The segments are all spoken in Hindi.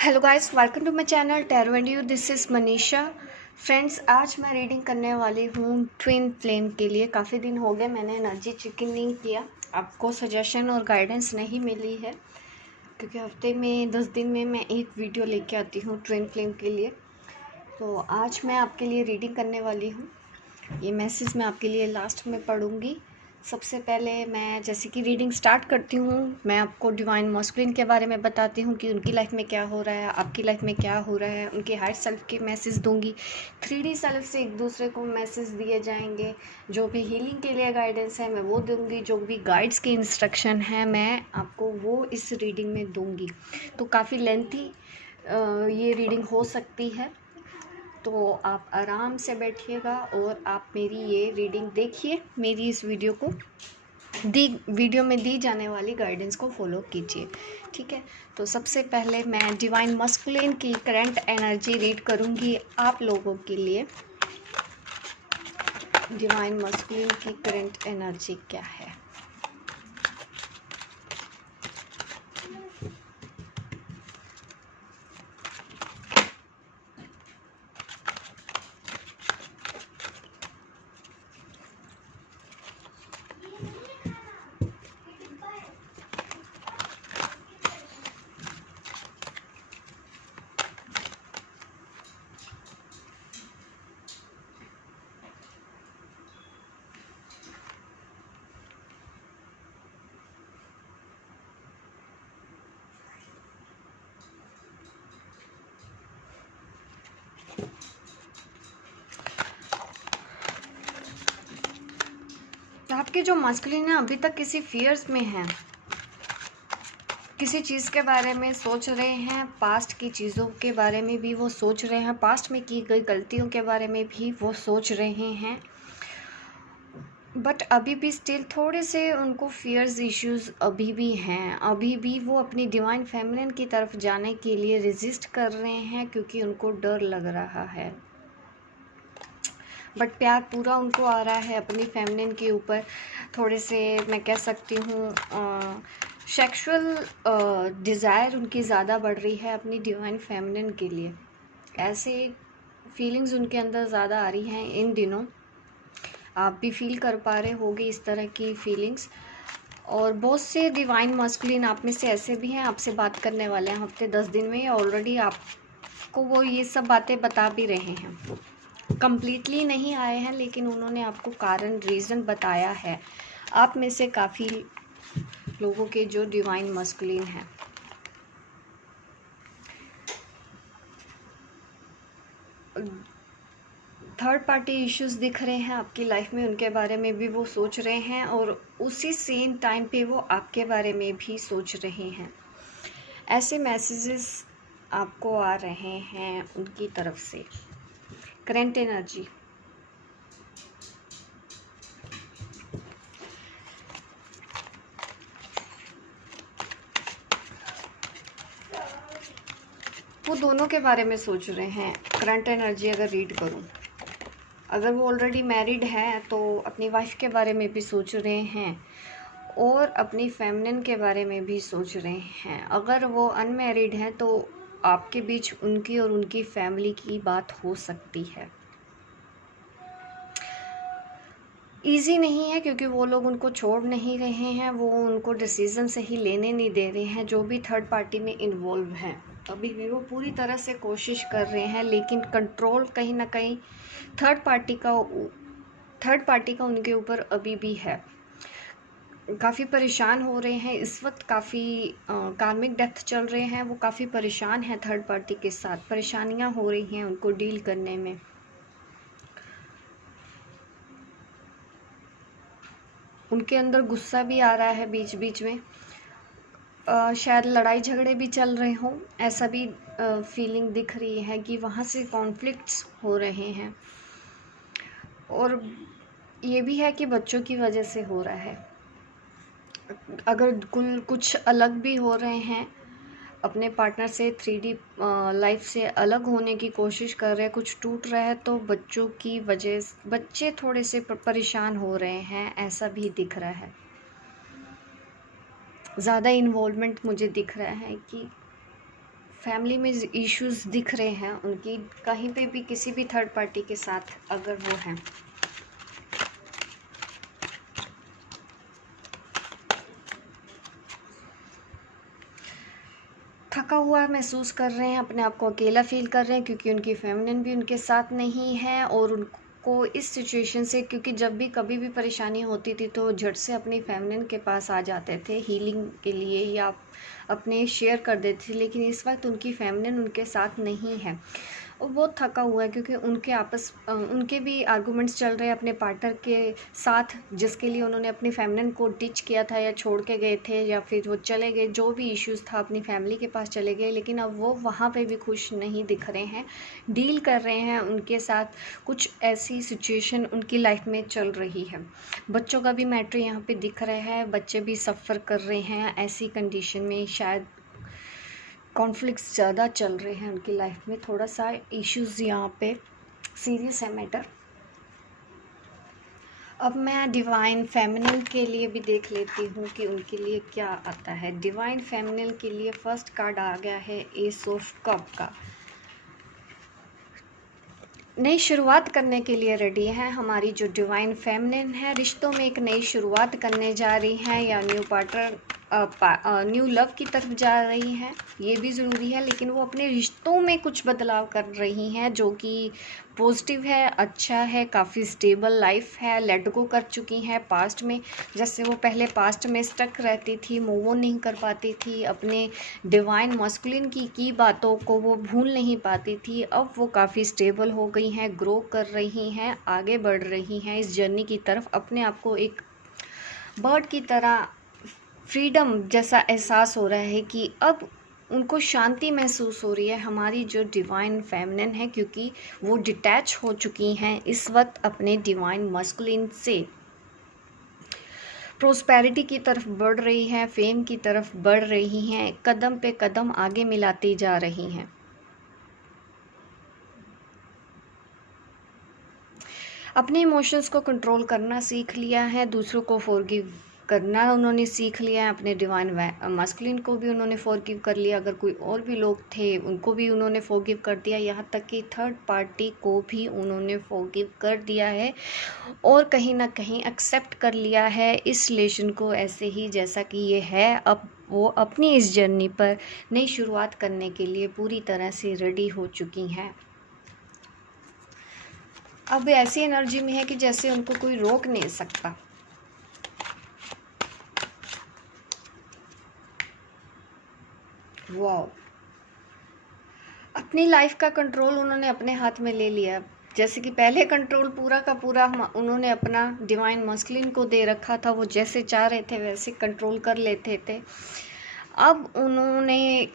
Hello guys, welcome to my channel tarot and you. This is Manisha. Friends, आज मैं रीडिंग करने वाली हूँ ट्विन फ्लेम के लिए। काफ़ी दिन हो गए मैंने एनर्जी चेकिंग नहीं किया, आपको सजेशन और गाइडेंस नहीं मिली है, क्योंकि हफ्ते में 10 दिन में मैं एक वीडियो लेके आती हूँ ट्विन फ्लेम के लिए। तो आज मैं आपके लिए रीडिंग करने वाली हूँ। ये मैसेज मैं आपके लिए लास्ट में पढ़ूँगी। सबसे पहले मैं जैसे कि रीडिंग स्टार्ट करती हूँ, मैं आपको डिवाइन मस्कुलिन के बारे में बताती हूँ कि उनकी लाइफ में क्या हो रहा है, आपकी लाइफ में क्या हो रहा है। उनके हायर सेल्फ के मैसेज दूंगी, 3D सेल्फ से एक दूसरे को मैसेज दिए जाएंगे। जो भी हीलिंग के लिए गाइडेंस है मैं वो दूंगी, जो भी गाइड्स के इंस्ट्रक्शन है मैं आपको वो इस रीडिंग में दूंगी। तो काफ़ी लेंथी ये रीडिंग हो सकती है, तो आप आराम से बैठिएगा और आप मेरी ये रीडिंग देखिए। मेरी इस वीडियो में दी जाने वाली गाइडेंस को फॉलो कीजिए, ठीक है। तो सबसे पहले मैं डिवाइन मस्कुलिन की करंट एनर्जी रीड करूँगी आप लोगों के लिए। डिवाइन मस्कुलिन की करंट एनर्जी क्या है। आपके जो मस्कुलिन है अभी तक किसी फियर्स में है, किसी चीज़ के बारे में सोच रहे हैं, पास्ट की चीज़ों के बारे में भी वो सोच रहे हैं, पास्ट में की गई गलतियों के बारे में भी वो सोच रहे हैं। बट अभी भी स्टिल थोड़े से उनको फियर्स इश्यूज अभी भी हैं। अभी भी वो अपनी डिवाइन फेमिनिन की तरफ जाने के लिए रेजिस्ट कर रहे हैं, क्योंकि उनको डर लग रहा है। बट प्यार पूरा उनको आ रहा है अपनी फेमिनिन के ऊपर। थोड़े से मैं कह सकती हूँ सेक्सुअल डिज़ायर उनकी ज़्यादा बढ़ रही है अपनी डिवाइन फेमिनिन के लिए। ऐसे फीलिंग्स उनके अंदर ज़्यादा आ रही हैं इन दिनों। आप भी फील कर पा रहे होगे इस तरह की फीलिंग्स। और बहुत से डिवाइन मस्कुलिन आप में से ऐसे भी हैं, आपसे बात करने वाले हैं हफ्ते 10 दिन में। ऑलरेडी आपको वो ये सब बातें बता भी रहे हैं। कंप्लीटली नहीं आए हैं, लेकिन उन्होंने आपको कारण रीज़न बताया है। आप में से काफ़ी लोगों के जो डिवाइन मस्कुलिन हैं, थर्ड पार्टी इश्यूज दिख रहे हैं आपकी लाइफ में, उनके बारे में भी वो सोच रहे हैं, और उसी सेम टाइम पे वो आपके बारे में भी सोच रहे हैं। ऐसे मैसेजेस आपको आ रहे हैं उनकी तरफ से। करंट एनर्जी, वो दोनों के बारे में सोच रहे हैं। करंट एनर्जी अगर रीड करूं, अगर वो ऑलरेडी मैरिड है तो अपनी वाइफ के बारे में भी सोच रहे हैं और अपनी फेमिनिन के बारे में भी सोच रहे हैं। अगर वो अनमैरिड हैं तो आपके बीच उनकी और उनकी फैमिली की बात हो सकती है। ईजी नहीं है, क्योंकि वो लोग उनको छोड़ नहीं रहे हैं, वो उनको डिसीज़न सही लेने नहीं दे रहे हैं। जो भी थर्ड पार्टी में इन्वॉल्व हैं अभी भी वो पूरी तरह से कोशिश कर रहे हैं, लेकिन कंट्रोल कहीं ना कहीं थर्ड पार्टी का उनके ऊपर अभी भी है। काफ़ी परेशान हो रहे हैं इस वक्त। काफ़ी कार्मिक डेथ चल रहे हैं, वो काफ़ी परेशान हैं थर्ड पार्टी के साथ। परेशानियां हो रही हैं उनको डील करने में। उनके अंदर गुस्सा भी आ रहा है बीच बीच में। शायद लड़ाई झगड़े भी चल रहे हों, ऐसा भी फीलिंग दिख रही है कि वहाँ से कॉन्फ्लिक्ट्स हो रहे हैं। और ये भी है कि बच्चों की वजह से हो रहा है। अगर कुछ अलग भी हो रहे हैं अपने पार्टनर से, 3D लाइफ से अलग होने की कोशिश कर रहे हैं, कुछ टूट रहा है, तो बच्चों की वजह बच्चे थोड़े से परेशान हो रहे हैं, ऐसा भी दिख रहा है। ज़्यादा इन्वॉल्वमेंट मुझे दिख रहा है कि फैमिली में इश्यूज दिख रहे हैं उनकी, कहीं पे भी किसी भी थर्ड पार्टी के साथ अगर वो हैं। थका हुआ महसूस कर रहे हैं, अपने आप को अकेला फील कर रहे हैं क्योंकि उनकी फेमिनिन भी उनके साथ नहीं है। और उनको इस सिचुएशन से, क्योंकि जब भी कभी भी परेशानी होती थी तो झट से अपनी फेमिनिन के पास आ जाते थे हीलिंग के लिए या अपने शेयर कर देते थे, लेकिन इस वक्त उनकी फेमिनिन उनके साथ नहीं है। और बहुत थका हुआ है क्योंकि उनके भी आर्गूमेंट्स चल रहे हैं अपने पार्टनर के साथ, जिसके लिए उन्होंने अपनी फेमिनिन को डिच किया था या छोड़ के गए थे या फिर वो चले गए, जो भी इश्यूज़ था अपनी फैमिली के पास चले गए, लेकिन अब वो वहाँ पे भी खुश नहीं दिख रहे हैं। डील कर रहे हैं उनके साथ, कुछ ऐसी सिचुएशन उनकी लाइफ में चल रही है। बच्चों का भी मैटर यहाँ पे दिख रहा है, बच्चे भी सफ़र कर रहे हैं ऐसी कंडीशन में। शायद कॉन्फ्लिक्ट्स ज़्यादा चल रहे हैं उनकी लाइफ में, थोड़ा सा इश्यूज़ यहाँ पे सीरियस है मैटर। अब मैं डिवाइन फेमिनिन के लिए भी देख लेती हूँ कि उनके लिए क्या आता है। डिवाइन फेमिनिन के लिए फर्स्ट कार्ड आ गया है एस ऑफ कप का। नई शुरुआत करने के लिए रेडी है हमारी जो डिवाइन फेमिनिन है। रिश्तों में एक नई शुरुआत करने जा रही हैं या न्यू पार्टनर न्यू लव की तरफ जा रही हैं, ये भी ज़रूरी है। लेकिन वो अपने रिश्तों में कुछ बदलाव कर रही हैं जो कि पॉजिटिव है, अच्छा है, काफ़ी स्टेबल लाइफ है। लेट गो कर चुकी हैं पास्ट में, जैसे वो पहले पास्ट में स्टक रहती थी, मूव ऑन नहीं कर पाती थी, अपने डिवाइन मस्कुलिन की बातों को वो भूल नहीं पाती थी। अब वो काफ़ी स्टेबल हो गई हैं, ग्रो कर रही हैं, आगे बढ़ रही हैं इस जर्नी की तरफ। अपने आप को एक बर्ड की तरह फ्रीडम जैसा एहसास हो रहा है कि अब उनको शांति महसूस हो रही है हमारी जो डिवाइन फेमिनिन है, क्योंकि वो डिटैच हो चुकी हैं इस वक्त अपने डिवाइन मस्कुलिन से। प्रोस्पेरिटी की तरफ बढ़ रही हैं, फेम की तरफ बढ़ रही हैं, कदम पे कदम आगे मिलाती जा रही हैं। अपने इमोशंस को कंट्रोल करना सीख लिया है, दूसरों को फॉरगिव करना उन्होंने सीख लिया है। अपने डिवाइन मस्कुलिन को भी उन्होंने फॉरगिव कर लिया, अगर कोई और भी लोग थे उनको भी उन्होंने फॉरगिव कर दिया, यहाँ तक कि थर्ड पार्टी को भी उन्होंने फॉरगिव कर दिया है और कहीं ना कहीं एक्सेप्ट कर लिया है इस रिलेशन को ऐसे ही जैसा कि ये है। अब वो अपनी इस जर्नी पर नई शुरुआत करने के लिए पूरी तरह से रेडी हो चुकी हैं। अब ऐसी एनर्जी में है कि जैसे उनको कोई रोक नहीं सकता। वाओ, अपनी लाइफ का कंट्रोल उन्होंने अपने हाथ में ले लिया। जैसे कि पहले कंट्रोल पूरा का पूरा उन्होंने अपना डिवाइन मस्कुलिन को दे रखा था, वो जैसे चाह रहे थे वैसे कंट्रोल कर लेते थे। अब उन्होंने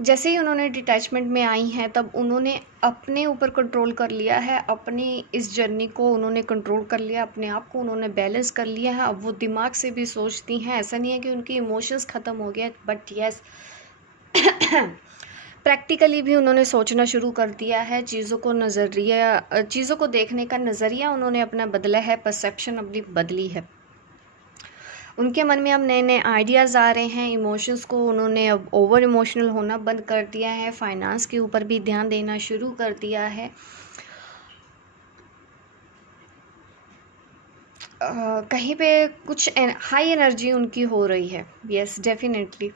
जैसे ही उन्होंने डिटैचमेंट में आई हैं तब उन्होंने अपने ऊपर कंट्रोल कर लिया है, अपनी इस जर्नी को उन्होंने कंट्रोल कर लिया, अपने आप को उन्होंने बैलेंस कर लिया है। अब वो दिमाग से भी सोचती हैं, ऐसा नहीं है कि उनकी इमोशंस ख़त्म हो गया, बट यस प्रैक्टिकली भी उन्होंने सोचना शुरू कर दिया है। चीज़ों को देखने का नज़रिया उन्होंने अपना बदला है, परसेप्शन अपनी बदली है। उनके मन में अब नए नए आइडियाज़ आ रहे हैं। इमोशंस को उन्होंने अब ओवर इमोशनल होना बंद कर दिया है, फाइनेंस के ऊपर भी ध्यान देना शुरू कर दिया है। कहीं पे कुछ हाई एनर्जी उनकी हो रही है। यस डेफिनेटली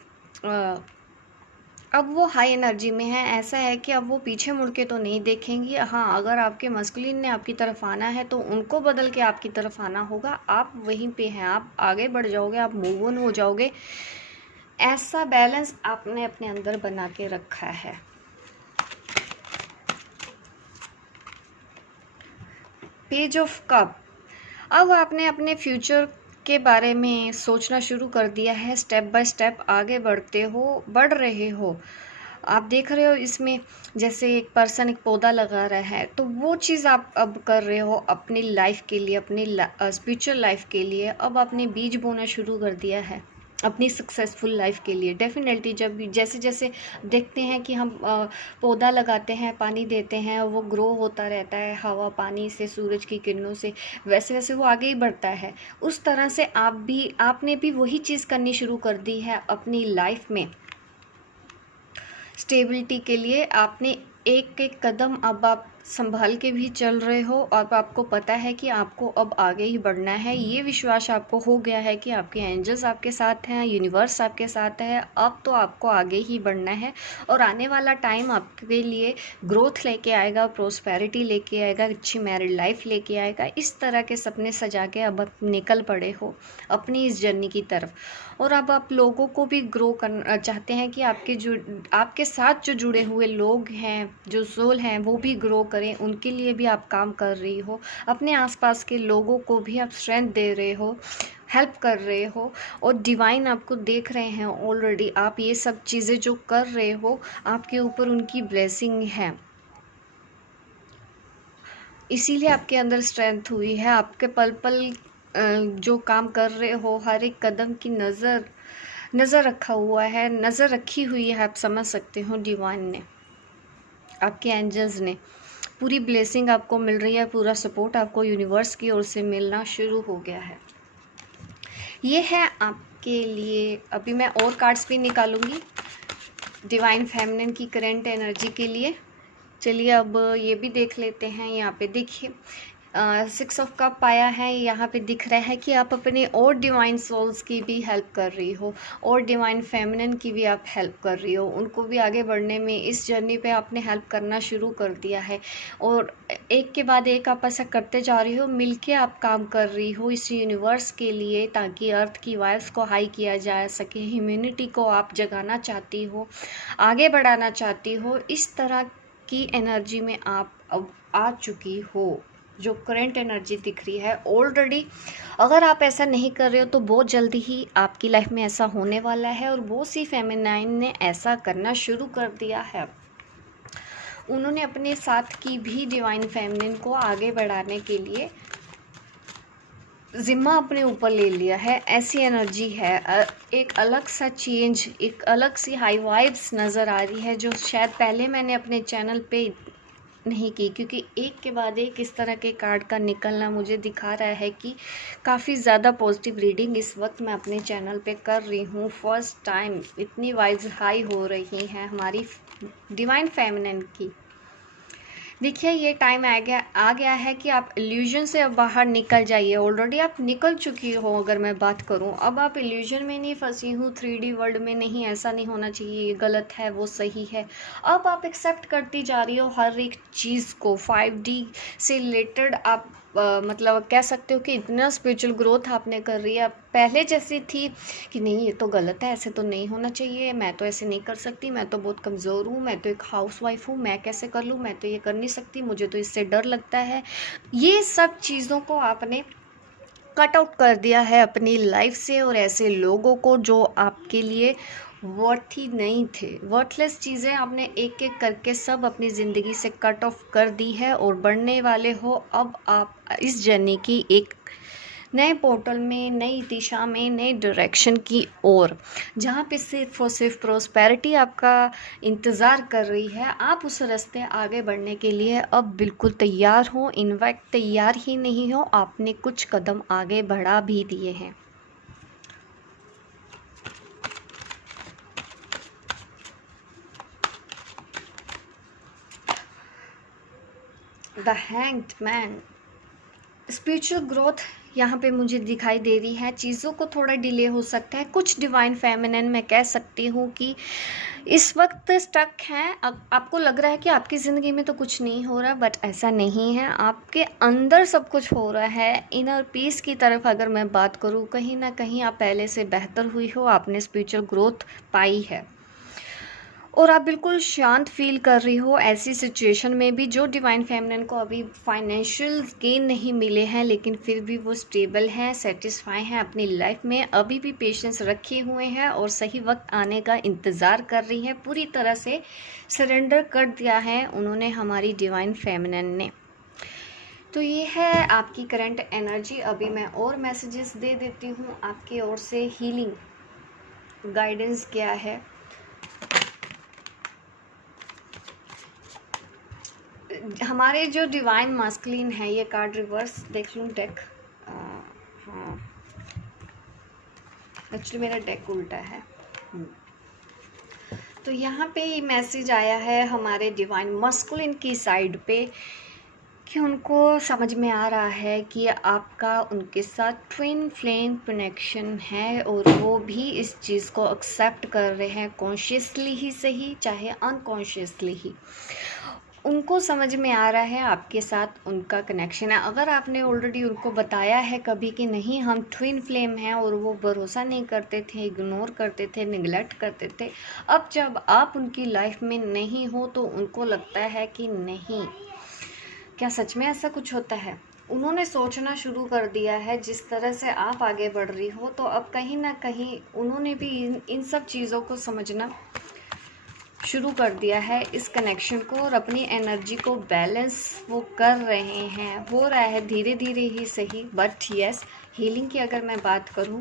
अब वो हाई एनर्जी में है। ऐसा है कि अब वो पीछे मुड़ के तो नहीं देखेंगी। हाँ, अगर आपके मस्कुलिन ने आपकी तरफ आना है तो उनको बदल के आपकी तरफ आना होगा। आप वहीं पे हैं, आप आगे बढ़ जाओगे, आप मूव ऑन हो जाओगे। ऐसा बैलेंस आपने अपने अंदर बना के रखा है। पेज ऑफ कप, अब आपने अपने फ्यूचर के बारे में सोचना शुरू कर दिया है। स्टेप बाय स्टेप आगे बढ़ रहे हो। आप देख रहे हो इसमें जैसे एक पर्सन एक पौधा लगा रहा है, तो वो चीज़ आप अब कर रहे हो अपनी लाइफ के लिए, अपनी स्पिरिचुअल लाइफ के लिए। अब आपने बीज बोना शुरू कर दिया है अपनी सक्सेसफुल लाइफ के लिए। डेफिनेटली जब जैसे जैसे देखते हैं कि हम पौधा लगाते हैं, पानी देते हैं, वो ग्रो होता रहता है हवा पानी से, सूरज की किरणों से, वैसे वैसे वो आगे ही बढ़ता है। उस तरह से आपने भी वही चीज़ करनी शुरू कर दी है अपनी लाइफ में। स्टेबिलिटी के लिए आपने एक एक कदम अब आप संभाल के भी चल रहे हो और आपको पता है कि आपको अब आगे ही बढ़ना है। ये विश्वास आपको हो गया है कि आपके एंजल्स आपके साथ हैं, यूनिवर्स आपके साथ है। अब तो आपको आगे ही बढ़ना है और आने वाला टाइम आपके लिए ग्रोथ लेके आएगा, प्रोस्पेरिटी लेके आएगा, अच्छी मैरिड लाइफ लेके आएगा। इस तरह के सपने सजा के अब आप निकल पड़े हो अपनी इस जर्नी की तरफ। और अब आप लोगों को भी ग्रो करना चाहते हैं कि आपके साथ जो जुड़े हुए लोग हैं, जो सोल हैं, वो भी ग्रो करें, उनके लिए भी आप काम कर रही हो। अपने आसपास के लोगों को भी आप स्ट्रेंथ दे रहे हो, हेल्प कर रहे हो और डिवाइन आपको देख रहे हैं ऑलरेडी। आप ये सब चीज़ें जो कर रहे हो, आपके ऊपर उनकी ब्लेसिंग है, इसीलिए आपके अंदर स्ट्रेंथ हुई है। आपके पल पल जो काम कर रहे हो, हर एक कदम की नज़र रखा हुआ है, नज़र रखी हुई है, आप समझ सकते हो। डिवाइन ने, आपके एंजल्स ने पूरी ब्लेसिंग आपको मिल रही है, पूरा सपोर्ट आपको यूनिवर्स की ओर से मिलना शुरू हो गया है। ये है आपके लिए। अभी मैं और कार्ड्स भी निकालूंगी डिवाइन फेमिनिन की करंट एनर्जी के लिए। चलिए अब ये भी देख लेते हैं। यहाँ पे देखिए 6 ऑफ कप आया है। यहाँ पे दिख रहा है कि आप अपने और डिवाइन सोल्स की भी हेल्प कर रही हो और डिवाइन फेमिनिन की भी आप हेल्प कर रही हो। उनको भी आगे बढ़ने में, इस जर्नी पे आपने हेल्प करना शुरू कर दिया है और एक के बाद एक आप ऐसा करते जा रही हो। मिलके आप काम कर रही हो इस यूनिवर्स के लिए, ताकि अर्थ की वाइब्स को हाई किया जा सके। ह्यूमैनिटी को आप जगाना चाहती हो, आगे बढ़ाना चाहती हो। इस तरह की एनर्जी में आप अब आ चुकी हो। जो करंट एनर्जी दिख रही है ऑलरेडी, अगर आप ऐसा नहीं कर रहे हो तो बहुत जल्दी ही आपकी लाइफ में ऐसा होने वाला है। और वो सी फेमिनाइन ने ऐसा करना शुरू कर दिया है। उन्होंने अपने साथ की भी डिवाइन फेमिनिन को आगे बढ़ाने के लिए जिम्मा अपने ऊपर ले लिया है। ऐसी एनर्जी है। एक अलग सा चेंज, एक अलग सी हाई वाइब्स नज़र आ रही है, जो शायद पहले मैंने अपने चैनल पे नहीं की, क्योंकि एक के बाद एक इस तरह के कार्ड का निकलना मुझे दिखा रहा है कि काफ़ी ज़्यादा पॉजिटिव रीडिंग इस वक्त मैं अपने चैनल पे कर रही हूँ। फर्स्ट टाइम इतनी वाइब्स हाई हो रही हैं हमारी डिवाइन फेमिनिन की। देखिए ये टाइम आ गया है कि आप इल्यूजन से अब बाहर निकल जाइए। ऑलरेडी आप निकल चुकी हो। अगर मैं बात करूं, अब आप इल्यूजन में नहीं फंसी हूँ, 3D वर्ल्ड में नहीं। ऐसा नहीं होना चाहिए, ये गलत है, वो सही है। अब आप एक्सेप्ट करती जा रही हो हर एक चीज़ को। 5D से रिलेटेड आप मतलब कह सकते हो कि इतना स्पिरिचुअल ग्रोथ आपने कर रही है। पहले जैसी थी कि नहीं ये तो गलत है, ऐसे तो नहीं होना चाहिए, मैं तो ऐसे नहीं कर सकती, मैं तो बहुत कमज़ोर हूँ, मैं तो एक हाउसवाइफ हूँ, मैं कैसे कर लूँ, मैं तो ये कर नहीं सकती, मुझे तो इससे डर लगता है। ये सब चीज़ों को आपने कट आउट कर दिया है अपनी लाइफ से। और ऐसे लोगों को जो आपके लिए वर्थ ही नहीं थे, वर्थलेस चीज़ें आपने एक एक करके सब अपनी ज़िंदगी से कट ऑफ कर दी है और बढ़ने वाले हो। अब आप इस जर्नी की एक नए पोर्टल में, नई दिशा में, नई डायरेक्शन की ओर, जहाँ पे सिर्फ और सिर्फ प्रोस्पेरिटी आपका इंतज़ार कर रही है। आप उस रास्ते आगे बढ़ने के लिए अब बिल्कुल तैयार हो। इनफैक्ट तैयार ही नहीं हो, आपने कुछ कदम आगे बढ़ा भी दिए हैं। The hanged man, spiritual growth यहाँ पे मुझे दिखाई दे रही है। चीज़ों को थोड़ा डिले हो सकता है। कुछ डिवाइन फेमिनिन मैं कह सकती हूँ कि इस वक्त स्टक हैं। आपको लग रहा है कि आपकी ज़िंदगी में तो कुछ नहीं हो रहा, बट ऐसा नहीं है। आपके अंदर सब कुछ हो रहा है। इनर पीस की तरफ अगर मैं बात करूँ, कहीं ना कहीं आप पहले से बेहतर हुई हो, आपने स्पिरिचुअल ग्रोथ पाई है और आप बिल्कुल शांत फील कर रही हो ऐसी सिचुएशन में भी। जो डिवाइन फेमिनिन को अभी फाइनेंशियल गेन नहीं मिले हैं, लेकिन फिर भी वो स्टेबल हैं, सेटिस्फाई हैं अपनी लाइफ में, अभी भी पेशेंस रखे हुए हैं और सही वक्त आने का इंतज़ार कर रही हैं। पूरी तरह से सरेंडर कर दिया है उन्होंने, हमारी डिवाइन फेमिनिन ने। तो ये है आपकी करंट एनर्जी। अभी मैं और मैसेजेस दे देती हूँ आपकी ओर से। हीलिंग गाइडेंस क्या है? हमारे जो डिवाइन मास्कुलिन है, ये कार्ड रिवर्स देख लूँ डेक। हाँ, एक्चुअली मेरा डेक उल्टा है। तो यहाँ पे ये मैसेज आया है हमारे डिवाइन मस्कुलिन की साइड पे कि उनको समझ में आ रहा है कि आपका उनके साथ ट्विन फ्लेम कनेक्शन है और वो भी इस चीज़ को एक्सेप्ट कर रहे हैं, कॉन्शियसली ही सही चाहे अनकॉन्शियसली ही। उनको समझ में आ रहा है आपके साथ उनका कनेक्शन है। अगर आपने ऑलरेडी उनको बताया है कभी कि नहीं हम ट्विन फ्लेम हैं और वो भरोसा नहीं करते थे, इग्नोर करते थे, निगलेक्ट करते थे, अब जब आप उनकी लाइफ में नहीं हो तो उनको लगता है कि नहीं, क्या सच में ऐसा कुछ होता है। उन्होंने सोचना शुरू कर दिया है जिस तरह से आप आगे बढ़ रही हो, तो अब कहीं ना कहीं उन्होंने भी इन सब चीज़ों को समझना शुरू कर दिया है, इस कनेक्शन को, और अपनी एनर्जी को बैलेंस वो कर रहे हैं। हो रहा है धीरे धीरे ही सही, बट यस, हीलिंग की अगर मैं बात करूं,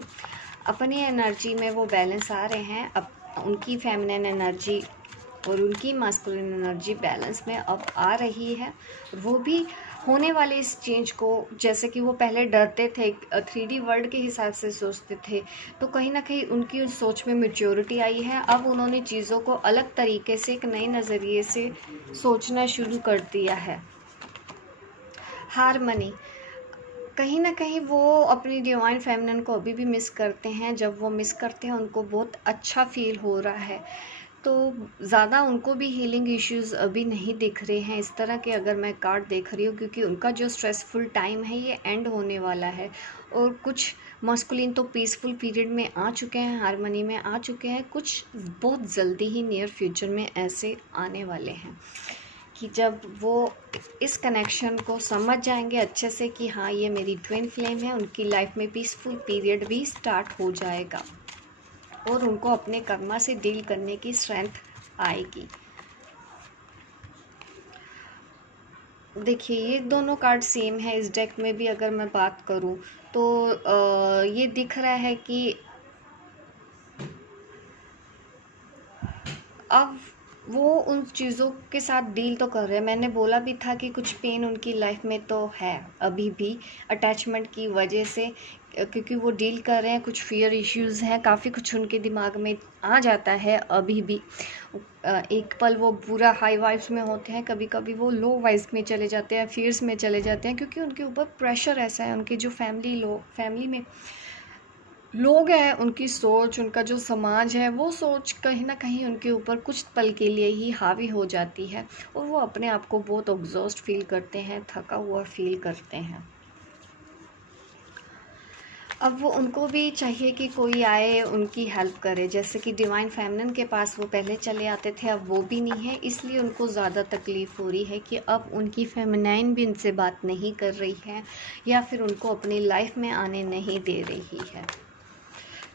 अपनी एनर्जी में वो बैलेंस आ रहे हैं। अब उनकी फेमिनिन एनर्जी और उनकी मास्कुलिन एनर्जी बैलेंस में अब आ रही है। वो भी होने वाले इस चेंज को, जैसे कि वो पहले डरते थे, 3D वर्ल्ड के हिसाब से सोचते थे, तो कहीं ना कहीं उनकी उस सोच में मैच्योरिटी आई है। अब उन्होंने चीज़ों को अलग तरीके से, एक नए नज़रिए से सोचना शुरू कर दिया है। हारमनी, कहीं ना कहीं वो अपनी डिवाइन फेमिनिन को अभी भी मिस करते हैं। जब वो मिस करते हैं उनको बहुत अच्छा फील हो रहा है, तो ज़्यादा उनको भी हीलिंग इश्यूज़ अभी नहीं दिख रहे हैं इस तरह के, अगर मैं कार्ड देख रही हूँ, क्योंकि उनका जो स्ट्रेसफुल टाइम है ये एंड होने वाला है। और कुछ मस्कुलिन तो पीसफुल पीरियड में आ चुके हैं, हारमनी में आ चुके हैं, कुछ बहुत जल्दी ही नियर फ्यूचर में ऐसे आने वाले हैं कि जब वो इस कनेक्शन को समझ जाएंगे अच्छे से कि हाँ ये मेरी ट्विन फ्लेम है, उनकी लाइफ में पीसफुल पीरियड भी स्टार्ट हो जाएगा और उनको अपने कर्मा से डील करने की स्ट्रेंथ आएगी। देखिए ये दोनों कार्ड सेम है इस डेक में भी, अगर मैं बात करूं तो ये दिख रहा है कि अब वो उन चीज़ों के साथ डील तो कर रहे हैं। मैंने बोला भी था कि कुछ पेन उनकी लाइफ में तो है अभी भी, अटैचमेंट की वजह से, क्योंकि वो डील कर रहे हैं, कुछ फियर इश्यूज़ हैं, काफ़ी कुछ उनके दिमाग में आ जाता है अभी भी। एक पल वो पूरा हाई वाइब्स में होते हैं, कभी कभी वो लो वाइब्स में चले जाते हैं, फियर्स में चले जाते हैं, क्योंकि उनके ऊपर प्रेशर ऐसा है। उनकी जो फैमिली में लोग हैं, उनकी सोच, उनका जो समाज है, वो सोच कहीं ना कहीं उनके ऊपर कुछ पल के लिए ही हावी हो जाती है और वो अपने आप को बहुत एग्जॉस्ट फील करते हैं, थका हुआ फील करते हैं। अब वो उनको भी चाहिए कि कोई आए उनकी हेल्प करे, जैसे कि डिवाइन फेमिनिन के पास वो पहले चले आते थे, अब वो भी नहीं है, इसलिए उनको ज़्यादा तकलीफ़ हो रही है कि अब उनकी फेमिनाइन भी उनसे बात नहीं कर रही है या फिर उनको अपनी लाइफ में आने नहीं दे रही है।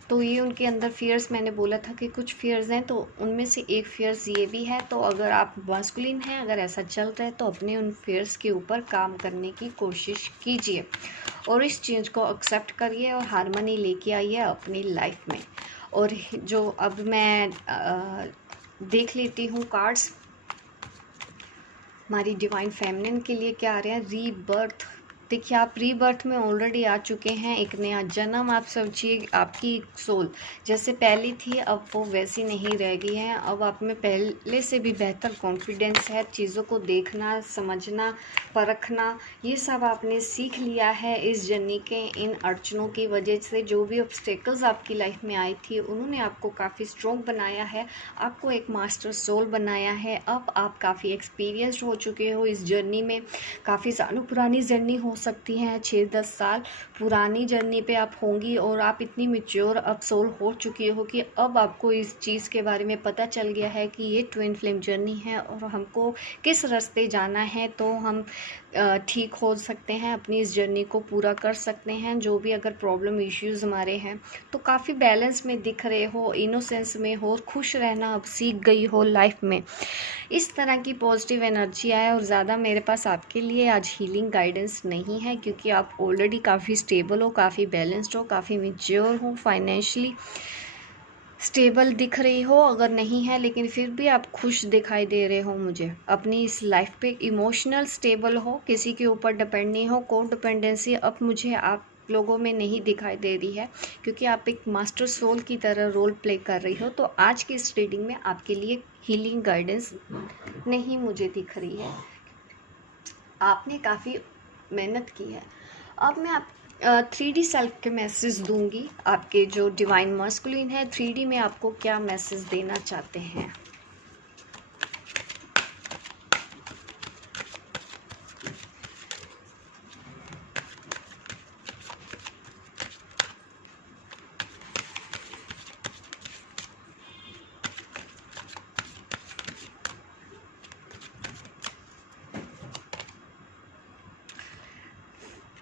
तो ये उनके अंदर फियर्स, मैंने बोला था कि कुछ फियर्स हैं, तो उनमें से एक फियर्स ये भी है। तो अगर आप मास्कुलिन हैं, अगर ऐसा चल रहा है, तो अपने उन फियर्स के ऊपर काम करने की कोशिश कीजिए और इस चीज़ को एक्सेप्ट करिए और हारमनी लेके आइए अपनी लाइफ में। और जो अब मैं देख लेती हूँ कार्ड्स हमारी डिवाइन फेमिनिन के लिए क्या आ रहे हैं। रीबर्थ, देखिए आप रीबर्थ में ऑलरेडी आ चुके हैं, एक नया जन्म। आप सोचिए आपकी सोल जैसे पहली थी अब वो वैसी नहीं रह गई है। अब आप में पहले से भी बेहतर कॉन्फिडेंस है, चीज़ों को देखना, समझना, परखना, ये सब आपने सीख लिया है इस जर्नी के इन अड़चनों की वजह से। जो भी ऑब्स्टेकल्स आपकी लाइफ में आई थी उन्होंने आपको काफ़ी स्ट्रॉन्ग बनाया है, आपको एक मास्टर सोल बनाया है। अब आप काफ़ी एक्सपीरियंस्ड हो चुके हो इस जर्नी में। काफ़ी सालों पुरानी जर्नी हो सकती हैं, 6-10 साल पुरानी जर्नी पे आप होंगी और आप इतनी मैच्योर अब सोल हो चुकी हो कि अब आपको इस चीज़ के बारे में पता चल गया है कि ये ट्विन फ्लेम जर्नी है और हमको किस रास्ते जाना है, तो हम ठीक हो सकते हैं, अपनी इस जर्नी को पूरा कर सकते हैं। जो भी अगर प्रॉब्लम इश्यूज़ हमारे हैं, तो काफ़ी बैलेंस में दिख रहे हो, इनोसेंस में हो, और खुश रहना अब सीख गई हो लाइफ में। इस तरह की पॉजिटिव एनर्जी आए। और ज़्यादा मेरे पास आपके लिए आज हीलिंग गाइडेंस नहीं है, क्योंकि आप ऑलरेडी काफ़ी स्टेबल हो, काफ़ी बैलेंस्ड हो, काफ़ी मैच्योर हो, फाइनेंशियली स्टेबल दिख रही हो। अगर नहीं है लेकिन फिर भी आप खुश दिखाई दे रहे हो मुझे अपनी इस लाइफ पे। इमोशनल स्टेबल हो, किसी के ऊपर डिपेंड नहीं हो, कोड डिपेंडेंसी अब मुझे आप लोगों में नहीं दिखाई दे रही है, क्योंकि आप एक मास्टर सोल की तरह रोल प्ले कर रही हो। तो आज की इस रीडिंग में आपके लिए हीलिंग गाइडेंस नहीं मुझे दिख रही है। आपने काफ़ी मेहनत की है। अब मैं 3D सेल्फ के मैसेज दूंगी। आपके जो डिवाइन मस्कुलिन है 3D में आपको क्या मैसेज देना चाहते हैं।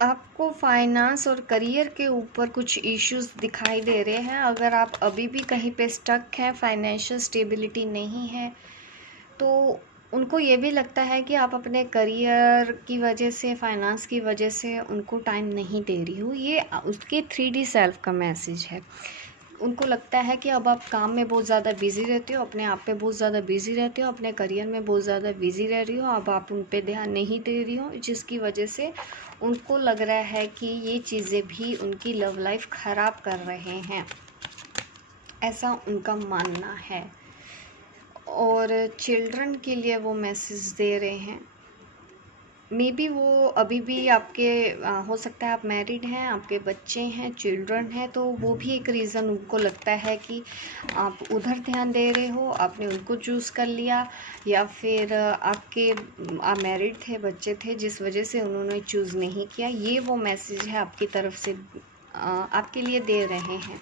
आपको फाइनेंस और करियर के ऊपर कुछ इश्यूज दिखाई दे रहे हैं। अगर आप अभी भी कहीं पे स्टक हैं, फाइनेंशियल स्टेबिलिटी नहीं है, तो उनको ये भी लगता है कि आप अपने करियर की वजह से, फाइनेंस की वजह से उनको टाइम नहीं दे रही हो। ये उसके 3D सेल्फ का मैसेज है। उनको लगता है कि अब आप काम में बहुत ज़्यादा बिज़ी रहते हो, अपने आप पे बहुत ज़्यादा बिज़ी रहते हो, अपने करियर में बहुत ज़्यादा बिज़ी रह रही हो। अब आप उन पे ध्यान नहीं दे रही हो, जिसकी वजह से उनको लग रहा है कि ये चीज़ें भी उनकी लव लाइफ ख़राब कर रहे हैं, ऐसा उनका मानना है। और चिल्ड्रन के लिए वो मैसेज दे रहे हैं। मे बी वो अभी भी आपके हो सकता है आप मैरिड हैं, आपके बच्चे हैं, चिल्ड्रन हैं, तो वो भी एक रीज़न उनको लगता है कि आप उधर ध्यान दे रहे हो, आपने उनको चूज़ कर लिया, या फिर आप मैरिड थे, बच्चे थे, जिस वजह से उन्होंने चूज़ नहीं किया। ये वो मैसेज है आपकी तरफ से आपके लिए दे रहे हैं।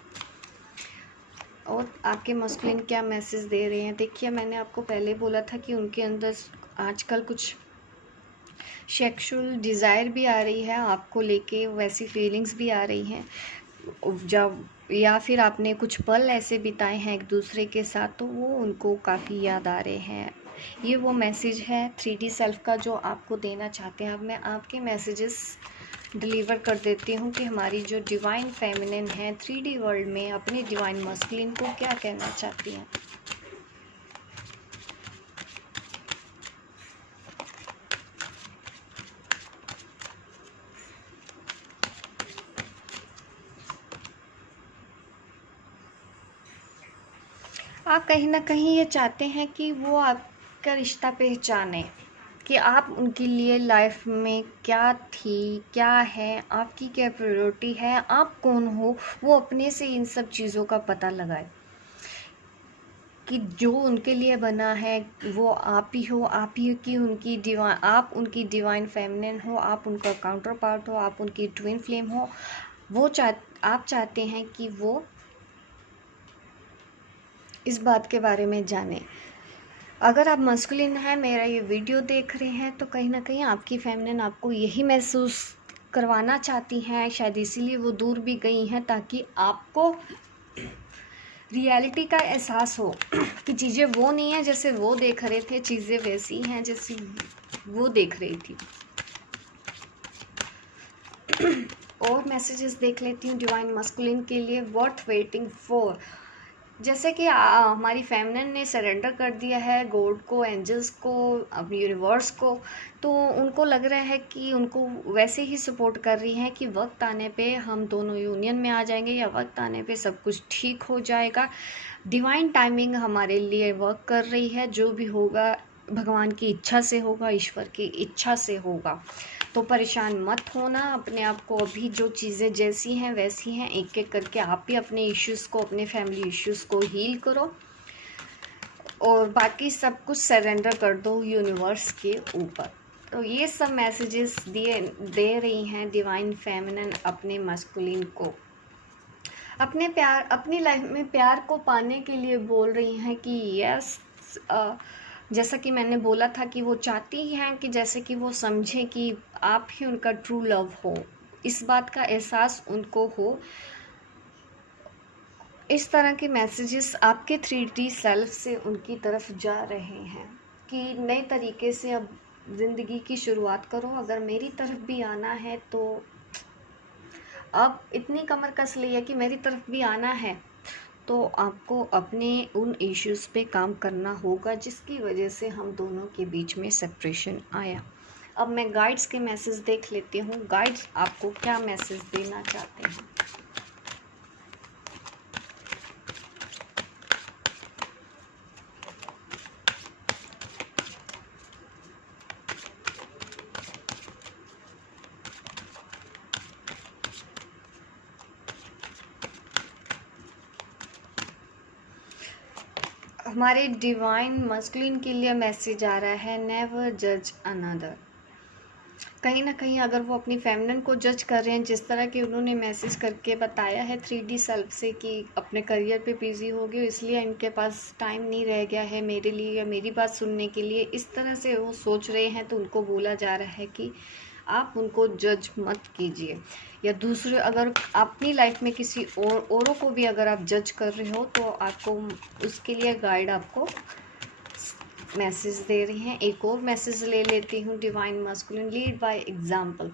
और आपके मस्कुलिन क्या मैसेज दे रहे हैं। देखिए, मैंने आपको पहले बोला था कि उनके अंदर आजकल कुछ सेक्सुअल डिज़ायर भी आ रही है आपको लेके, वैसी फीलिंग्स भी आ रही हैं। जब या फिर आपने कुछ पल ऐसे बिताए हैं एक दूसरे के साथ, तो वो उनको काफ़ी याद आ रहे हैं। ये वो मैसेज है 3D सेल्फ का जो आपको देना चाहते हैं। अब मैं आपके मैसेजेस डिलीवर कर देती हूँ कि हमारी जो डिवाइन फेमिनिन है 3D वर्ल्ड में अपने डिवाइन मस्कुलिन को क्या कहना चाहती हैं। आप कहीं ना कहीं ये चाहते हैं कि वो आपका रिश्ता पहचाने, कि आप उनके लिए लाइफ में क्या थी, क्या है, आपकी क्या प्रायोरिटी है, आप कौन हो, वो अपने से इन सब चीज़ों का पता लगाए कि जो उनके लिए बना है वो आप ही हो, आप ही की उनकी आप उनकी डिवाइन फेमिनिन हो, आप उनका काउंटर पार्ट हो, आप उनकी ट्विन फ्लेम हो। आप चाहते हैं कि वो इस बात के बारे में जाने। अगर आप मस्कुलिन हैं, मेरा ये वीडियो देख रहे हैं, तो कहीं ना कहीं आपकी फेमिनिन आपको यही महसूस करवाना चाहती हैं। शायद इसीलिए वो दूर भी गई हैं, ताकि आपको रियलिटी का एहसास हो कि चीज़ें वो नहीं है जैसे वो देख रहे थे, चीज़ें वैसी हैं जैसी वो देख रही थी। और मैसेजेस देख लेती हूँ डिवाइन मस्कुलिन के लिए। वर्थ वेटिंग फॉर, जैसे कि हमारी फेमिनिन ने सरेंडर कर दिया है गॉड को, एंजल्स को, अब यूनिवर्स को, तो उनको लग रहा है कि उनको वैसे ही सपोर्ट कर रही हैं कि वक्त आने पे हम दोनों यूनियन में आ जाएंगे, या वक्त आने पे सब कुछ ठीक हो जाएगा। डिवाइन टाइमिंग हमारे लिए वर्क कर रही है। जो भी होगा भगवान की इच्छा से होगा, ईश्वर की इच्छा से होगा। तो परेशान मत होना, अपने आप को अभी जो चीज़ें जैसी हैं वैसी हैं, एक एक करके आप भी अपने इश्यूज़ को, अपने फैमिली इश्यूज़ को हील करो, और बाकी सब कुछ सरेंडर कर दो यूनिवर्स के ऊपर। तो ये सब मैसेजेस दे रही हैं डिवाइन फेमिनिन अपने मस्कुलिन को। अपनी लाइफ में प्यार को पाने के लिए बोल रही हैं कि यस, जैसा कि मैंने बोला था कि वो चाहती हैं कि जैसे कि वो समझे कि आप ही उनका ट्रू लव हो, इस बात का एहसास उनको हो। इस तरह के मैसेजेस आपके 3D सेल्फ से उनकी तरफ जा रहे हैं कि नए तरीके से अब ज़िंदगी की शुरुआत करो। अगर मेरी तरफ भी आना है तो अब इतनी कमर कस ली है कि मेरी तरफ भी आना है, तो आपको अपने उन इश्यूज़ पे काम करना होगा जिसकी वजह से हम दोनों के बीच में सेपरेशन आया। अब मैं गाइड्स के मैसेज देख लेती हूँ, गाइड्स आपको क्या मैसेज देना चाहते हैं। हमारे डिवाइन मस्कुलिन के लिए मैसेज आ रहा है, नेवर जज अनदर। कहीं ना कहीं अगर वो अपनी फेमिनिन को जज कर रहे हैं, जिस तरह के उन्होंने मैसेज करके बताया है 3D सेल्फ से कि अपने करियर पे बिजी हो गए, इसलिए इनके पास टाइम नहीं रह गया है मेरे लिए या मेरी बात सुनने के लिए, इस तरह से वो सोच रहे हैं। तो उनको बोला जा रहा है कि आप उनको जज मत कीजिए, या दूसरे अगर अपनी लाइफ में किसी औरों को भी अगर आप जज कर रहे हो तो आपको उसके लिए गाइड आपको मैसेज दे रही हैं। एक और मैसेज ले लेती हूँ, divine masculine lead by example.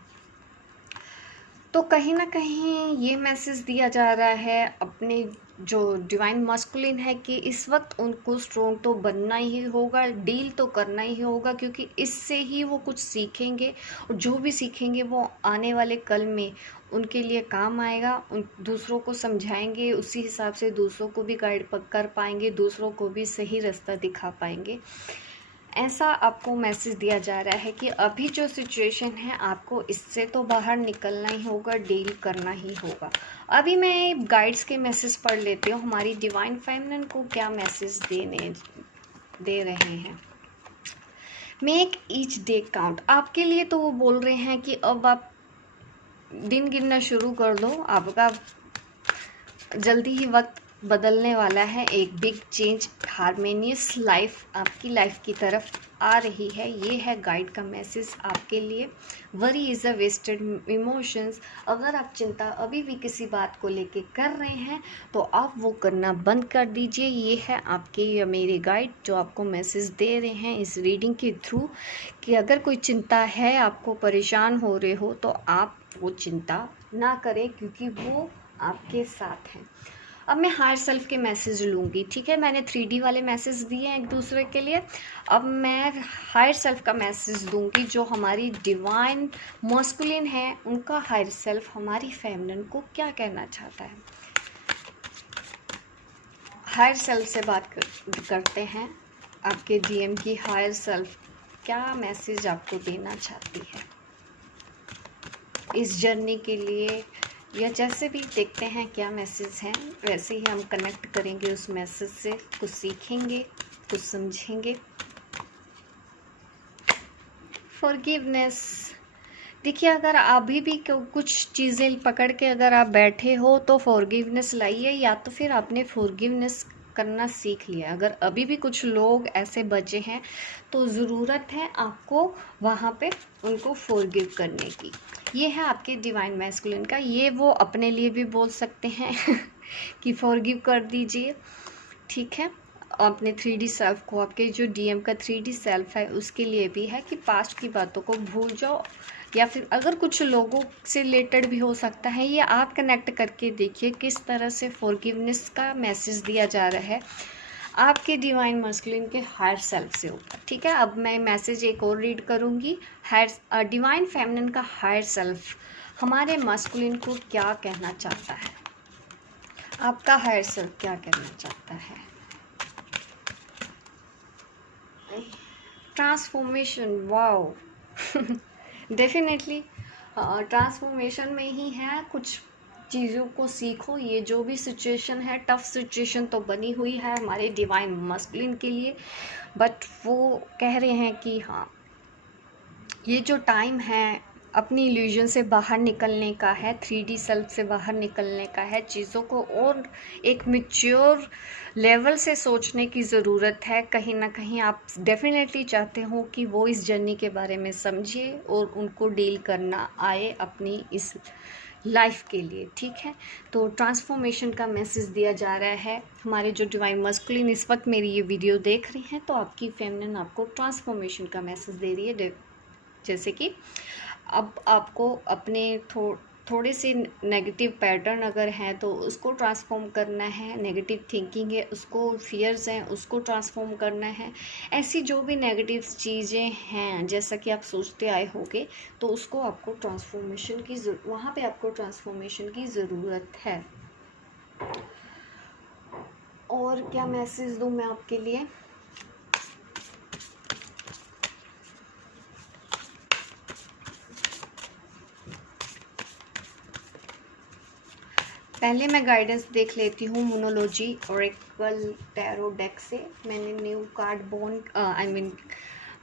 तो कहीं ना कहीं ये मैसेज दिया जा रहा है अपने जो डिवाइन मस्कुलिन है कि इस वक्त उनको स्ट्रोंग तो बनना ही होगा, डील तो करना ही होगा, क्योंकि इससे ही वो कुछ सीखेंगे और जो भी सीखेंगे वो आने वाले कल में उनके लिए काम आएगा। उन दूसरों को समझाएंगे, उसी हिसाब से दूसरों को भी गाइड कर पाएंगे, दूसरों को भी सही रास्ता दिखा पाएंगे। ऐसा आपको मैसेज दिया जा रहा है कि अभी जो सिचुएशन है आपको इससे तो बाहर निकलना ही होगा, डील करना ही होगा। अभी मैं गाइड्स के मैसेज पढ़ लेती हूँ, हमारी डिवाइन फेमिनिन को क्या मैसेज दे रहे हैं। मेक ईच डे काउंट, आपके लिए तो वो बोल रहे हैं कि अब आप दिन गिनना शुरू कर दो, आपका जल्दी ही वक्त बदलने वाला है, एक बिग चेंज, हारमोनियस लाइफ आपकी लाइफ की तरफ आ रही है। ये है गाइड का मैसेज आपके लिए। Worry is a wasted emotions, अगर आप चिंता अभी भी किसी बात को लेके कर रहे हैं तो आप वो करना बंद कर दीजिए। ये है आपके या मेरे गाइड जो आपको मैसेज दे रहे हैं इस रीडिंग के थ्रू कि अगर कोई चिंता है, आपको परेशान हो रहे हो, तो आप वो चिंता ना करें क्योंकि वो आपके साथ हैं। अब मैं हायर सेल्फ के मैसेज लूँगी, ठीक है। मैंने 3D वाले मैसेज दिए हैं एक दूसरे के लिए, अब मैं हायर सेल्फ का मैसेज दूँगी जो हमारी डिवाइन मस्कुलिन है, उनका हायर सेल्फ हमारी फेमिनिन को क्या कहना चाहता है। हायर सेल्फ से बात करते हैं, आपके डीएम की हायर सेल्फ क्या मैसेज आपको देना चाहती है इस जर्नी के लिए, या जैसे भी देखते हैं क्या मैसेज हैं, वैसे ही हम कनेक्ट करेंगे उस मैसेज से, कुछ सीखेंगे, कुछ समझेंगे। फॉरगिवनेस, देखिए अगर अभी भी कुछ चीज़ें पकड़ के अगर आप बैठे हो तो फॉरगिवनेस लाइए, या तो फिर आपने फॉरगिवनेस करना सीख लिया। अगर अभी भी कुछ लोग ऐसे बचे हैं तो ज़रूरत है आपको वहाँ पे उनको फॉरगिव करने की। ये है आपके डिवाइन मैस्कुलिन का, ये वो अपने लिए भी बोल सकते हैं कि फॉरगिव कर दीजिए, ठीक है। अपने 3D सेल्फ को, आपके जो डीएम का 3D सेल्फ है उसके लिए भी है कि पास्ट की बातों को भूल जाओ, या फिर अगर कुछ लोगों से रिलेटेड भी हो सकता है, ये आप कनेक्ट करके देखिए किस तरह से फॉरगिवनेस का मैसेज दिया जा रहा है आपके डिवाइन मस्कुलिन के हायर सेल्फ से ऊपर, ठीक है। अब मैं मैसेज एक और रीड करूँगी। हायर डिवाइन फेमिनिन का हायर सेल्फ हमारे मस्कुलिन को क्या कहना चाहता है, आपका हायर सेल्फ क्या कहना चाहता है। ट्रांसफॉर्मेशन, वाओ डेफिनेटली ट्रांसफॉर्मेशन में ही है, कुछ चीज़ों को सीखो। ये जो भी सिचुएशन है, टफ सिचुएशन तो बनी हुई है हमारे डिवाइन मस्कुलिन के लिए, बट वो कह रहे हैं कि हाँ ये जो टाइम है अपनी इल्यूजन से बाहर निकलने का है, 3D सेल्फ से बाहर निकलने का है, चीज़ों को और एक मैच्योर लेवल से सोचने की ज़रूरत है। कहीं ना कहीं आप डेफिनेटली चाहते हो कि वो इस जर्नी के बारे में समझे और उनको डील करना आए अपनी इस लाइफ के लिए, ठीक है। तो ट्रांसफॉर्मेशन का मैसेज दिया जा रहा है। हमारे जो डिवाइन मस्कुलिन इस वक्त मेरी ये वीडियो देख रही हैं तो आपकी फेमिनिन आपको ट्रांसफॉर्मेशन का मैसेज दे रही है, जैसे कि अब आपको अपने थोड़े से नेगेटिव पैटर्न अगर हैं तो उसको ट्रांसफॉर्म करना है, नेगेटिव थिंकिंग है उसको, फियर्स हैं उसको ट्रांसफॉर्म करना है। ऐसी जो भी नेगेटिव चीज़ें हैं जैसा कि आप सोचते आए होंगे तो उसको आपको ट्रांसफॉर्मेशन की वहाँ पे आपको ट्रांसफॉर्मेशन की ज़रूरत है। और क्या मैसेज दूँ मैं आपके लिए? पहले मैं गाइडेंस देख लेती हूँ मोनोलॉजी ओरेकल टैरो डेक से। मैंने न्यू कार्ड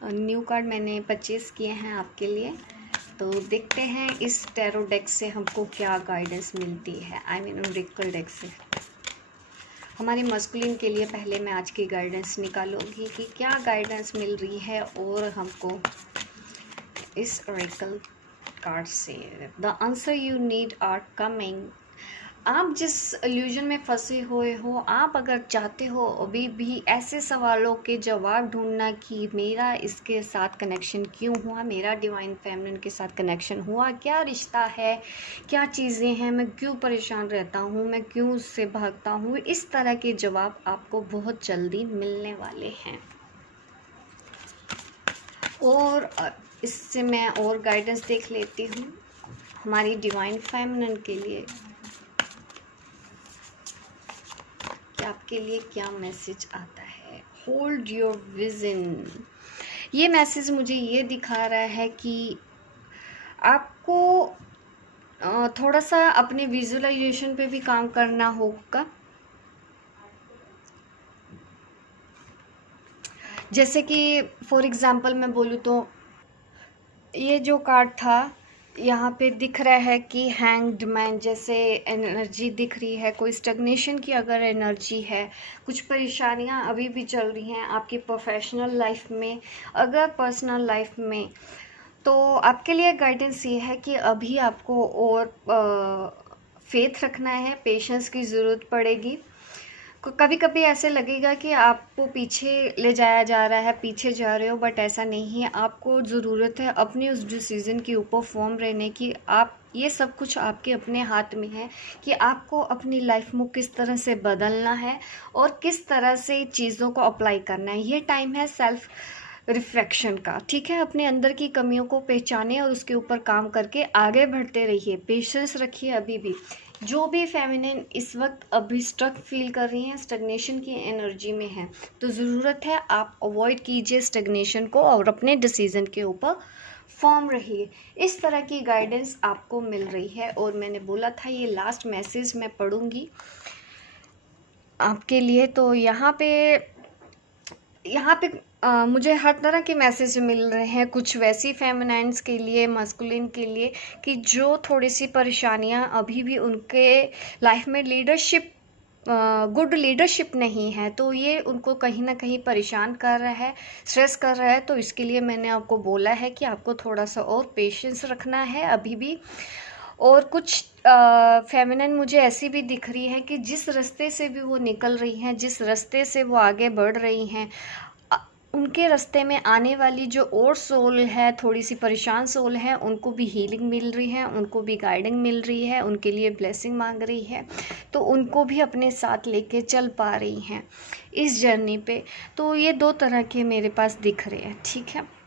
न्यू कार्ड मैंने परचेज़ किए हैं आपके लिए। तो देखते हैं इस टैरो डेक से हमको क्या गाइडेंस मिलती है, ओरेकल डेक से हमारे मस्कुलिन के लिए। पहले मैं आज की गाइडेंस निकालूंगी कि क्या गाइडेंस मिल रही है और हमको इस ओरेकल कार्ड से। The answer you need are coming. आप जिस इल्यूजन में फंसे हुए हो, आप अगर चाहते हो अभी भी ऐसे सवालों के जवाब ढूंढना कि मेरा इसके साथ कनेक्शन क्यों हुआ, मेरा डिवाइन फेमिनिन के साथ कनेक्शन हुआ, क्या रिश्ता है, क्या चीज़ें हैं, मैं क्यों परेशान रहता हूँ, मैं क्यों उससे भागता हूँ, इस तरह के जवाब आपको बहुत जल्दी मिलने वाले हैं। और इससे मैं और गाइडेंस देख लेती हूँ हमारी डिवाइन फेमिनिन के लिए आपके लिए क्या मैसेज आता है। Hold your vision. ये मैसेज मुझे ये दिखा रहा है कि आपको थोड़ा सा अपने विजुअलाइजेशन पे भी काम करना होगा। जैसे कि फॉर एग्जांपल मैं बोलूँ तो ये जो कार्ड था यहाँ पे दिख रहा है कि हैंग्ड मैन जैसे एनर्जी दिख रही है, कोई स्टैग्नेशन की अगर एनर्जी है, कुछ परेशानियाँ अभी भी चल रही हैं आपकी प्रोफेशनल लाइफ में, अगर पर्सनल लाइफ में, तो आपके लिए गाइडेंस ये है कि अभी आपको और फेथ रखना है, पेशेंस की ज़रूरत पड़ेगी। कभी कभी ऐसे लगेगा कि आपको पीछे ले जाया जा रहा है, पीछे जा रहे हो, बट ऐसा नहीं है। आपको ज़रूरत है अपने उस डिसीज़न के ऊपर फॉर्म रहने की। आप ये सब कुछ आपके अपने हाथ में है कि आपको अपनी लाइफ में किस तरह से बदलना है और किस तरह से चीज़ों को अप्लाई करना है। ये टाइम है सेल्फ रिफ्लेक्शन का, ठीक है। अपने अंदर की कमियों को पहचानें और उसके ऊपर काम करके आगे बढ़ते रहिए, पेशेंस रखिए। अभी भी जो भी फेमिनिन इस वक्त अभी स्टक फील कर रही हैं, स्टैग्नेशन की एनर्जी में है, तो ज़रूरत है आप अवॉइड कीजिए स्टैग्नेशन को और अपने डिसीज़न के ऊपर फॉर्म रहिए। इस तरह की गाइडेंस आपको मिल रही है। और मैंने बोला था ये लास्ट मैसेज मैं पढ़ूंगी आपके लिए। तो यहाँ पे मुझे हर तरह के मैसेज मिल रहे हैं, कुछ वैसी फेमिनाइन्स के लिए, मस्कुलिन के लिए, कि जो थोड़ी सी परेशानियां अभी भी उनके लाइफ में गुड लीडरशिप नहीं है, तो ये उनको कहीं ना कहीं परेशान कर रहा है, स्ट्रेस कर रहा है। तो इसके लिए मैंने आपको बोला है कि आपको थोड़ा सा और पेशेंस रखना है अभी भी। और कुछ फेमिनिन मुझे ऐसी भी दिख रही है कि जिस रास्ते से भी वो निकल रही हैं, जिस रास्ते से वो आगे बढ़ रही हैं, उनके रास्ते में आने वाली जो और सोल है, थोड़ी सी परेशान सोल है, उनको भी हीलिंग मिल रही है, उनको भी गाइडिंग मिल रही है, उनके लिए ब्लेसिंग मांग रही है, तो उनको भी अपने साथ लेके चल पा रही हैं इस जर्नी पे। तो ये दो तरह के मेरे पास दिख रहे हैं, ठीक है।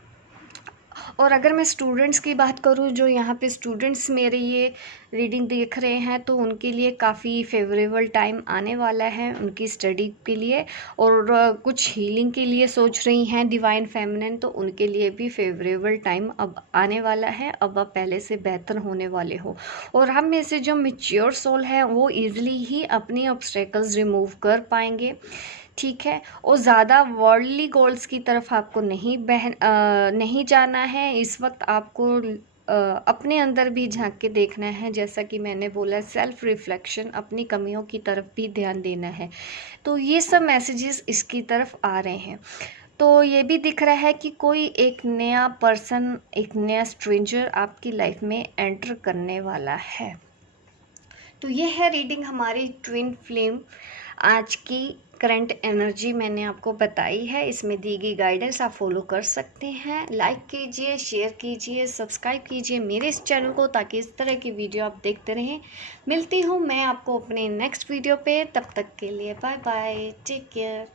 और अगर मैं स्टूडेंट्स की बात करूँ, जो यहाँ पे स्टूडेंट्स मेरे ये रीडिंग देख रहे हैं, तो उनके लिए काफ़ी फेवरेबल टाइम आने वाला है उनकी स्टडी के लिए। और कुछ हीलिंग के लिए सोच रही हैं डिवाइन फेमिनिन, तो उनके लिए भी फेवरेबल टाइम अब आने वाला है। अब आप पहले से बेहतर होने वाले हो। और हम में से जो मैच्योर सोल है वो ईज़िली ही अपनी ऑब्स्टेकल्स रिमूव कर पाएंगे, ठीक है। और ज़्यादा वर्ल्डली गोल्स की तरफ आपको नहीं जाना है इस वक्त। आपको अपने अंदर भी झांक के देखना है, जैसा कि मैंने बोला, सेल्फ रिफ्लेक्शन, अपनी कमियों की तरफ भी ध्यान देना है। तो ये सब मैसेजेस इसकी तरफ आ रहे हैं। तो ये भी दिख रहा है कि कोई एक नया पर्सन, एक नया स्ट्रेंजर आपकी लाइफ में एंटर करने वाला है। तो ये है रीडिंग हमारी ट्विन फ्लेम आज की करंट एनर्जी मैंने आपको बताई है, इसमें दी गई गाइडेंस आप फॉलो कर सकते हैं। लाइक कीजिए, शेयर कीजिए, सब्सक्राइब कीजिए मेरे इस चैनल को, ताकि इस तरह की वीडियो आप देखते रहें। मिलती हूँ मैं आपको अपने नेक्स्ट वीडियो पे, तब तक के लिए बाय बाय, टेक केयर।